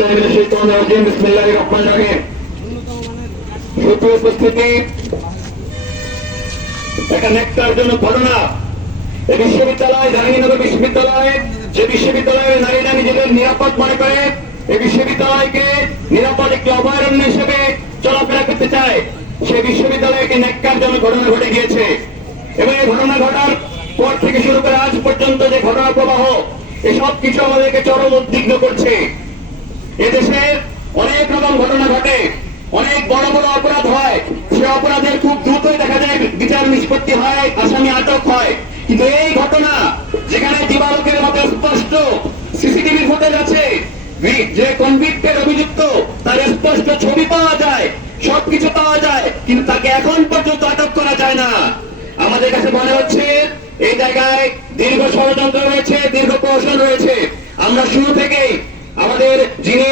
বিল্লাহি মিনাশ শাইতানির রাজিম বিসমিল্লাহির রহমানির রহিম। সুপ্রিয় উপস্থিতি, একটা নেককারজনক ঘটনা। এই বিশ্ববিদ্যালয়, জাহাঙ্গীরনগর বিশ্ববিদ্যালয়, যে বিশ্ববিদ্যালয়ের নারীরা নিজেদের নিরাপদ মনে করে, এই বিশ্ববিদ্যালয়কে নিরাপদ একটি অভয়ারণ্য হিসেবে চলাফেরা করতে চায়, সেই বিশ্ববিদ্যালয়ে একটি নেককারজনক ঘটনা ঘটে গিয়েছে। এবং এই ঘটনা ঘটার পর থেকে শুরু করে আজ পর্যন্ত যে ঘটনা প্রবাহ, এসব কিছু আমাদেরকে চরম উদ্বিগ্ন করছে। এদেশে অনেক রকম ঘটনা ঘটে, অনেক বড় বড় অপরাধ হয়, সে অপরাধের খুব দ্রুতই দেখা যায় বিচার নিষ্পত্তি হয়, আসামি আটক হয়। কিন্তু এই ঘটনা, যেখানে দিবালোকের মতো স্পষ্ট সিসিটিভি ফুটেজ আছে, যে কনভিক্টেড অভিযুক্ত তার স্পষ্ট ছবি পাওয়া যায়, সবকিছু পাওয়া যায়, কিন্তু তাকে এখন পর্যন্ত আটক করা যায় না। আমাদের কাছে মনে হচ্ছে এই জায়গায় দীর্ঘ ষড়যন্ত্র রয়েছে, দীর্ঘ কৌশল রয়েছে। আমরা শুরু থেকেই আমাদের যিনি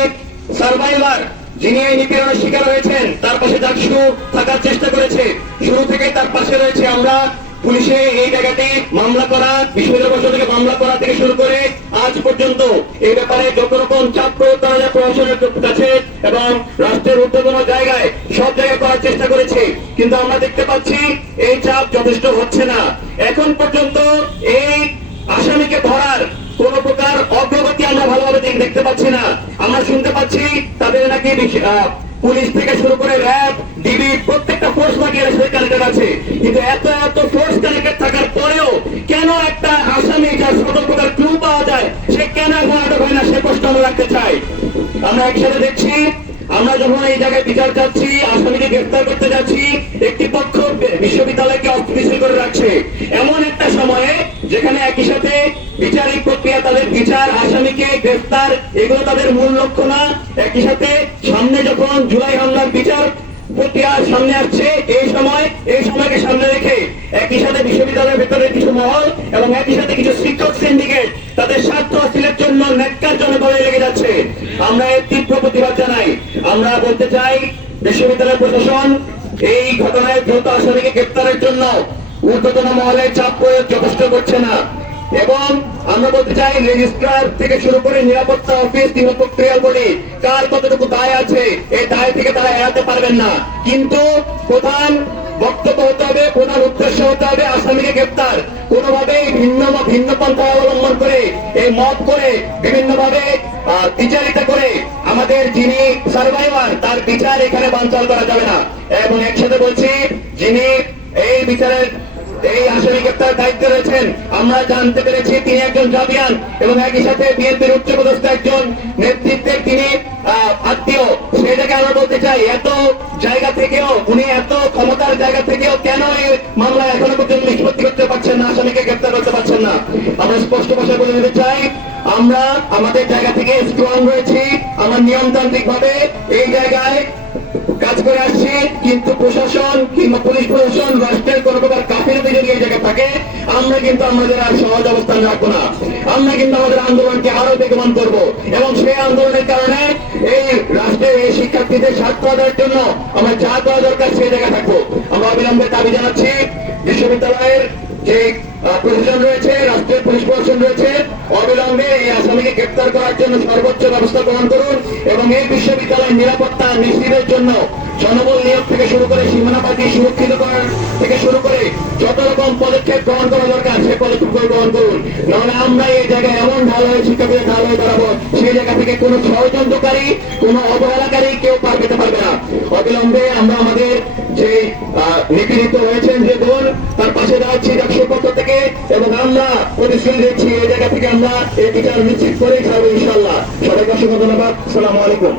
সার্ভাইভার, যিনি এই নিপীড়নের শিকার হয়েছেন, তার পাশে ডাকসু থাকার চেষ্টা করেছে, শুরু থেকেই তার পাশে রয়েছে আমরা। পুলিশে এই জায়গাটি মামলা করা, বিশ্ববিদ্যালয় থেকে মামলা করা থেকে শুরু করে আজ পর্যন্ত এই ব্যাপারে যত রকম চাপ প্রয়োগ করা যায় প্রশাসনের কাছে এবং রাষ্ট্রের ঊর্ধ্বতন জায়গায়, সব জায়গায় করার চেষ্টা করেছে। কিন্তু আমরা দেখতে পাচ্ছি এই চাপ যথেষ্ট হচ্ছে না। এখন পর্যন্ত এই আসামিকে ধরার কোন প্রকার অগ্রগতি আমরা ভালোভাবে দেখতে পাচ্ছি না। আমরা শুনতে পাচ্ছি তাদের নাকি পুলিশ থেকে শুরু করে র্যাব, ডিবি, প্রত্যেকটা ফোর্স নাকি এর সাথে কানেক্টেড আছে। কিন্তু এত ফোর্স কানেক্টেড থাকার পরেও কেন একটা আসামি যার সকল প্রকার ক্লু পাওয়া যায়, সে কেন এখন আটক হয় না, সে প্রশ্ন আমরা রাখতে চাই। আমরা একসাথে দেখছি, আমরা যখন এই জায়গায় বিচার চাচ্ছি, আসামিকে গ্রেফতার করতে যাচ্ছি, একটি পক্ষ বিশ্ববিদ্যালয়কে অস্থিতিশীল করে রাখছে। এমন একটা সময়ে যেখানে একই সাথে বিচারিক প্রক্রিয়া, তাদের বিচার, আসামিকে গ্রেফতার, এগুলো তাদের মূল লক্ষ্য না। একই সাথে সামনে যখন জুলাই হামলার বিচার প্রক্রিয়া সামনে আসছে, এই সময়কে সামনে রেখে একই সাথে বিশ্ববিদ্যালয়ের ভেতরে কিছু মহল এবং একই সাথে কিছু শিক্ষক সিন্ডিকেট তাদের স্বার্থ হাসিলের জন্য ন্যাক্কারজনক ভাবে লেগে যাচ্ছে। আমরা এর তীব্র প্রতিবাদ জানাই। আমরা বলতে চাই, বিশ্ববিদ্যালয় প্রশাসন এই ঘটনায় দ্রুত আসামিকে গ্রেফতারের জন্য ঊর্ধ্বতন মহলে চাপ প্রয়োগ যথেষ্ট করছে না। এবং আমরা বলতে চাই, রেজিস্ট্রার থেকে শুরু করে নিরাপত্তা অফিস, নিরাপত্তা ক্রিয়াল বডি, কার কতটুকু দায় আছে, এই দায় থেকে তারা এড়াতে পারবেন না। কিন্তু প্রধান বক্তব্য হতে হবে, প্রধান উদ্দেশ্য হতে হবে আসামিকে গ্রেফতার। কোনোভাবেই ভিন্ন পন্থা অবলম্বন করে, এই মত করে, বিভিন্নভাবে বিচারিতা করে আমাদের যিনি সার্ভাইভার, তার বিচার এখানে বানচাল করা যাবে না। এবং একসাথে বলছি, যিনি এই বিচারের এই আসামি গ্রেফতার দায়িত্বে রয়েছেন, আমরা জানতে পেরেছি তিনি একজন জাবিয়ান এবং একই সাথে বিএনপির উচ্চপদস্থ একজন নেতৃত্বের তিনি আত্মীয়। সেই জায়গায় আমরা বলতে চাই, এত জায়গা থেকেও, উনি এত ক্ষমতার জায়গা থেকেও কেন এই মামলা এখনো পর্যন্ত নিষ্পত্তি করতে পারছেন না, আসামিকে গ্রেফতার করতে পারছেন না। আমরা স্পষ্ট ভাষায় বলে দিতে চাই, আমরা আমাদের জায়গা থেকে স্ট্রং রয়েছি, আমরা নিয়মতান্ত্রিক ভাবে এই জায়গায় কাজ করে আসছি। কিন্তু প্রশাসন কিংবা পুলিশ প্রশাসন, রাষ্ট্রের কোন প্রকার গাফিলতি যদি এই জায়গায় থাকে, আমরা কিন্তু আমাদের আর সহজ অবস্থান রাখবো না। আমরা কিন্তু আমাদের আন্দোলনকে আরো বেগবান করব এবং সেই আন্দোলনের কারণে এই রাষ্ট্রের এই শিক্ষার্থীদের স্বার্থ আদায়ের জন্য আমরা যা করা দরকার সেই জায়গায় থাকবো। আমরা অবিলম্বে দাবি জানাচ্ছি, বিশ্ববিদ্যালয়ের যে প্রশাসন রয়েছে, রাষ্ট্রের পুলিশ প্রশাসন রয়েছে, অবিলম্বে এই আসামিকে গ্রেফতার করার জন্য সর্বোচ্চ ব্যবস্থা গ্রহণ করুন এবং এই বিশ্ববিদ্যালয়ের নিরাপত্তা নিশ্চিতের জন্য জনবল নিয়োগ থেকে শুরু করে সীমানা পার্টি সুরক্ষিত করার থেকে শুরু করে যত রকম পদক্ষেপ গ্রহণ করা দরকার সেই পদক্ষেপ গ্রহণ করুন। নাহলে আমরা এই জায়গায় এমন ঢাল হয়ে শিক্ষার্থীদের ঢাল হয়ে দাঁড়াবো, সেই জায়গা থেকে কোনো ষড়যন্ত্রকারী, কোনো অবহেলাকারী কেউ পার পেতে পারবে না। অবিলম্বে আমরা আমাদের যে নিপীড়িত হয়েছেন যে বোন, তার পাশে দাঁড়াচ্ছি ডাকসুর পক্ষ থেকে এবং আমরা প্রতিশ্রুতি দিচ্ছি এই জায়গা থেকে আমরা এই বিচার নিশ্চিত করেই ছাড়বো ইনশাল্লাহ। সবাইকে অসংখ্য ধন্যবাদ। আসসালামু আলাইকুম।